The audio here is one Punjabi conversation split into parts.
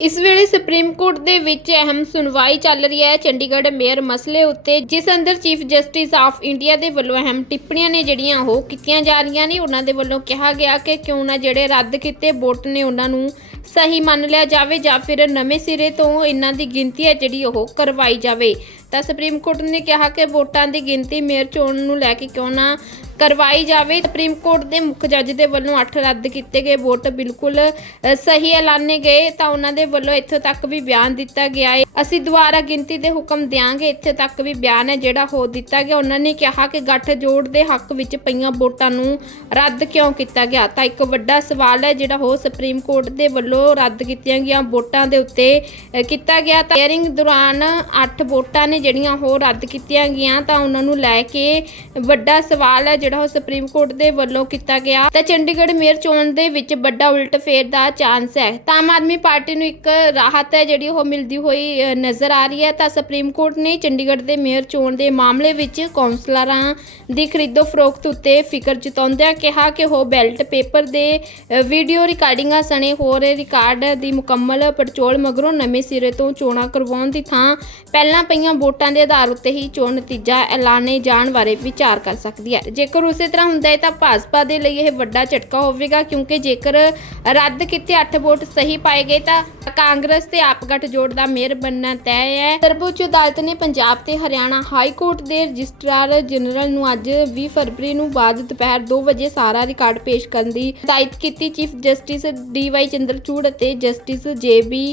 ਇਸ ਵੇਲੇ ਸੁਪਰੀਮ ਕੋਰਟ ਦੇ ਵਿੱਚ ਅਹਿਮ ਸੁਣਵਾਈ ਚੱਲ ਰਹੀ ਹੈ। ਚੰਡੀਗੜ੍ਹ ਮੇਅਰ ਮਸਲੇ ਉੱਤੇ ਜਿਸ ਅੰਦਰ ਚੀਫ ਜਸਟਿਸ ਆਫ ਇੰਡੀਆ ਦੇ ਵੱਲੋਂ ਅਹਿਮ ਟਿੱਪਣੀਆਂ ਨੇ ਜਿਹੜੀਆਂ ਉਹ ਕੀਤੀਆਂ ਜਾ ਰਹੀਆਂ ਨੇ, ਉਹਨਾਂ ਦੇ ਵੱਲੋਂ ਕਿਹਾ ਗਿਆ ਕਿ ਕਿਉਂ ਨਾ ਜਿਹੜੇ ਰੱਦ ਕੀਤੇ ਵੋਟ ਨੇ ਉਹਨਾਂ ਨੂੰ ਸਹੀ ਮੰਨ ਲਿਆ ਜਾਵੇ ਜਾਂ ਫਿਰ ਨਵੇਂ ਸਿਰੇ ਤੋਂ ਇਹਨਾਂ ਦੀ ਗਿਣਤੀ ਹੈ ਜਿਹੜੀ ਉਹ ਕਰਵਾਈ ਜਾਵੇ। ਤਾਂ ਸੁਪਰੀਮ ਕੋਰਟ ਨੇ ਕਿਹਾ ਕਿ ਵੋਟਾਂ ਦੀ ਗਿਣਤੀ ਮੇਅਰ ਚੋਣ ਨੂੰ ਲੈ ਕੇ ਕਿਉਂ ਨਾ ਕਰਵਾਈ ਜਾਵੇ। ਸੁਪਰੀਮ ਕੋਰਟ ਦੇ ਮੁੱਖ ਜੱਜ ਦੇ ਵੱਲੋਂ 8 ਰੱਦ ਕੀਤੇ ਗਏ ਵੋਟ ਬਿਲਕੁਲ ਸਹੀ ਐਲਾਨੇ ਗਏ, ਤਾਂ ਉਹਨਾਂ ਦੇ ਵੱਲੋਂ ਇੱਥੇ ਤੱਕ ਵੀ ਬਿਆਨ ਦਿੱਤਾ ਗਿਆ ਹੈ ਅਸੀਂ ਦੁਬਾਰਾ ਗਿਣਤੀ ਦੇ ਹੁਕਮ ਦਿਆਂਗੇ, ਇੱਥੇ ਤੱਕ ਵੀ ਬਿਆਨ ਹੈ ਜਿਹੜਾ ਹੋ ਦਿੱਤਾ ਗਿਆ। ਉਹਨਾਂ ਨੇ ਕਿਹਾ ਕਿ ਗੱਠ ਜੋੜ ਦੇ ਹੱਕ ਵਿੱਚ ਪਈਆਂ ਵੋਟਾਂ ਨੂੰ ਰੱਦ ਕਿਉਂ ਕੀਤਾ ਗਿਆ? ਤਾਂ ਇੱਕ ਵੱਡਾ ਸਵਾਲ ਹੈ ਜਿਹੜਾ ਉਹ ਸੁਪਰੀਮ ਕੋਰਟ ਦੇ ਵੱਲੋਂ ਰੱਦ ਕੀਤੀਆਂ ਗਈਆਂ ਵੋਟਾਂ ਦੇ ਉੱਤੇ ਕੀਤਾ ਗਿਆ। ਤਾਂ ਹੀਅਰਿੰਗ ਦੌਰਾਨ 8 ਵੋਟਾਂ ਨੇ ਜਿਹੜੀਆਂ ਉਹ ਰੱਦ ਕੀਤੀਆਂ ਗਈਆਂ ਤਾਂ ਉਹਨਾਂ ਨੂੰ ਲੈ ਕੇ ਵੱਡਾ ਸਵਾਲ ਹੈ ਜਿਹੜਾ ਉਹ ਸੁਪਰੀਮ ਕੋਰਟ ਦੇ ਵੱਲੋਂ ਕੀਤਾ ਗਿਆ। ਤਾਂ ਚੰਡੀਗੜ੍ਹ ਮੇਅਰ ਚੋਣ ਦੇ ਵਿੱਚ ਵੱਡਾ ਉਲਟ ਦਾ ਚਾਂਸ ਹੈ। ਤਾਂ ਆਮ ਆਦਮੀ ਪਾਰਟੀ ਨੂੰ ਇੱਕ ਰਾਹਤ ਹੈ ਜਿਹੜੀ ਉਹ ਮਿਲਦੀ ਹੋਈ ਨਜ਼ਰ ਆ ਰਹੀ ਹੈ। ਤਾਂ ਸੁਪਰੀਮ ਕੋਰਟ ਨੇ ਚੰਡੀਗੜ੍ਹ ਦੇ ਮੇਅਰ ਚੋਣ ਦੇ ਮਾਮਲੇ ਵਿੱਚ ਕੌਂਸਲਰਾਂ ਦੀ ਖਰੀਦੋ ਫਰੋਖਤ ਉੱਤੇ ਫਿਕਰ ਜਤਾਉਂਦਿਆਂ ਕਿਹਾ ਕਿ ਉਹ ਬੈਲਟ ਪੇਪਰ ਦੇ ਵੀਡੀਓ ਰਿਕਾਰਡਿੰਗਾਂ ਸਣੇ ਹੋਰ ਰਿਕਾਰਡ ਦੀ ਮੁਕੰਮਲ ਪੜਚੋਲ ਮਗਰੋਂ ਨਵੇਂ ਸਿਰੇ ਤੋਂ ਚੋਣਾਂ ਕਰਵਾਉਣ ਦੀ ਥਾਂ ਪਹਿਲਾਂ ਪਈਆਂ ਵੋਟਾਂ ਦੇ ਆਧਾਰ ਉੱਤੇ ਹੀ ਚੋਣ ਨਤੀਜਾ ਐਲਾਨੇ ਜਾਣ ਬਾਰੇ ਵਿਚਾਰ ਕਰ ਸਕਦੀ ਹੈ। ਜੇਕਰ ਉਸੇ ਤਰ੍ਹਾਂ ਹੁੰਦਾ ਹੈ ਤਾਂ ਭਾਜਪਾ ਦੇ ਲਈ ਇਹ ਵੱਡਾ ਝਟਕਾ ਹੋਵੇਗਾ ਕਿਉਂਕਿ ਜੇਕਰ ਰੱਦ ਕੀਤੇ 8 ਵੋਟ ਸਹੀ ਪਾਏ ਗਏ ਤਾਂ ਕਾਂਗਰਸ ਤੇ ਆਪ ਗੱਠਜੋੜ ਦਾ ਮੇਅਰ ਬਣਨਾ ਤੈਅ ਹੈ। ਸਰਵਉੱਚ ਅਦਾਲਤ ਨੇ ਪੰਜਾਬ ਤੇ ਹਰਿਆਣਾ ਹਾਈ ਕੋਰਟ ਦੇ ਰਜਿਸਟਰਾਰ ਜਨਰਲ ਨੂੰ ਅੱਜ 20 ਫਰਵਰੀ ਨੂੰ ਬਾਅਦ ਦੁਪਹਿਰ 2 ਵਜੇ ਸਾਰਾ ਰਿਕਾਰਡ ਪੇਸ਼ ਕਰਨ ਦੀ ਹਦਾਇਤ ਕੀਤੀ। Chief justice D Y Chandrachud ਅਤੇ ਜਸਟਿਸ ਜੇ ਬੀ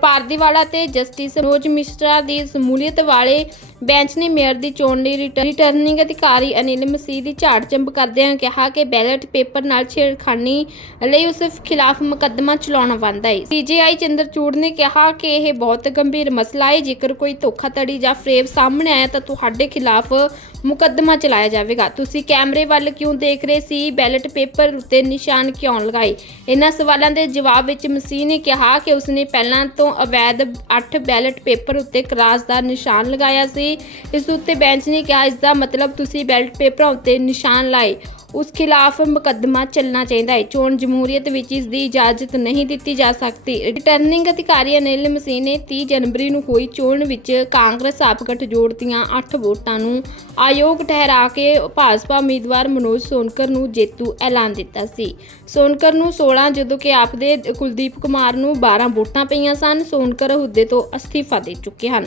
ਭਾਰਦੀਵਾਲਾ ਤੇ ਜਸਟਿਸ ਰੋਜ ਮਿਸ਼ਰਾ ਦੀ ਸਮੂਲੀਅਤ ਵਾਲੇ ਬੈਂਚ ਨੇ ਮੇਅਰ ਦੀ ਚੋਣ ਲਈ ਰਿਟ- ਰਿਟਰਨਿੰਗ ਅਧਿਕਾਰੀ ਅਨਿਲ ਮਸੀਹ ਦੀ ਝਾੜ ਚੰਬ ਕਰਦਿਆਂ ਕਿਹਾ ਕਿ ਬੈਲਟ ਪੇਪਰ ਨਾਲ ਛੇੜਖਾਨੀ ਲਈ ਉਸ ਖਿਲਾਫ ਮੁਕੱਦਮਾ ਚਲਾਉਣਾ ਬਣਦਾ ਹੈ। ਸੀਜੀਆਈ ਚੰਦਰਚੂੜ ਨੇ ਕਿਹਾ ਕਿ ਇਹ ਬਹੁਤ ਗੰਭੀਰ ਮਸਲਾ ਹੈ। ਜੇਕਰ ਕੋਈ ਧੋਖਾਧੜੀ ਜਾਂ ਫਰੇਬ ਸਾਹਮਣੇ ਆਇਆ ਤਾਂ ਤੁਹਾਡੇ ਖਿਲਾਫ ਮੁਕੱਦਮਾ ਚਲਾਇਆ ਜਾਵੇਗਾ। ਤੁਸੀਂ ਕੈਮਰੇ ਵੱਲ ਕਿਉਂ ਦੇਖ ਰਹੇ ਸੀ? ਬੈਲਟ ਪੇਪਰ ਉੱਤੇ ਨਿਸ਼ਾਨ ਕਿਉਂ ਲਗਾਏ? ਇਹਨਾਂ ਸਵਾਲਾਂ ਦੇ ਜਵਾਬ ਵਿੱਚ ਮਸੀਹ ਨੇ ਕਿਹਾ ਕਿ ਉਸਨੇ ਪਹਿਲਾਂ ਤੋਂ ਅਵੈਧ 8 ਬੈਲਟ ਪੇਪਰ ਉੱਤੇ ਕਰਾਸ ਦਾ ਨਿਸ਼ਾਨ ਲਗਾਇਆ ਸੀ। ਇਸ ਉੱਤੇ ਬੈਂਚ ਨੇ ਕਿਹਾ, ਇਸ ਦਾ ਮਤਲਬ ਤੁਸੀਂ ਬੈਲਟ ਪੇਪਰਾਂ ਉੱਤੇ ਨਿਸ਼ਾਨ ਲਾਏ। ਉਸ ਖਿਲਾਫ ਮੁਕੱਦਮਾ ਚੱਲਣਾ ਚਾਹੀਦਾ ਹੈ। ਚੋਣ ਜਮਹੂਰੀਅਤ ਵਿੱਚ ਇਸ ਦੀ ਇਜਾਜ਼ਤ ਨਹੀਂ ਦਿੱਤੀ ਜਾ ਸਕਦੀ। ਰਿਟਰਨਿੰਗ ਅਧਿਕਾਰੀ ਅਨਿਲ ਮਸੀਹ ਨੇ 30 ਜਨਵਰੀ ਨੂੰ ਹੋਈ ਚੋਣ ਵਿੱਚ ਕਾਂਗਰਸ ਆਪ ਗਠਜੋੜ ਦੀਆਂ 8 ਵੋਟਾਂ ਨੂੰ ਆਯੋਗ ਠਹਿਰਾ ਕੇ ਭਾਜਪਾ ਉਮੀਦਵਾਰ ਮਨੋਜ ਸੋਨਕਰ ਨੂੰ ਜੇਤੂ ਐਲਾਨ ਦਿੱਤਾ ਸੀ। ਸੋਨਕਰ ਨੂੰ 16 ਜਦੋਂ ਕਿ ਆਪ ਦੇ ਕੁਲਦੀਪ ਕੁਮਾਰ ਨੂੰ 12 ਵੋਟਾਂ ਪਈਆਂ ਸਨ। ਸੋਨਕਰ ਅਹੁਦੇ ਤੋਂ ਅਸਤੀਫਾ ਦੇ ਚੁੱਕੇ ਹਨ।